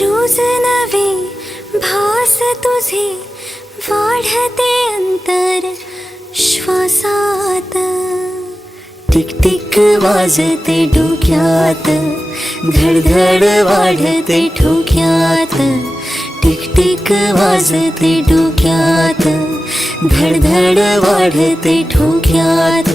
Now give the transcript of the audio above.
रोज नवे भास तुझे वाढते अंतर श्वासात. टिक टिक वाजते डोक्यात, धडधड वाढते ठोक्यात. टिक टिक वाजते डोक्यात, धडधड वाढते ठोक्यात.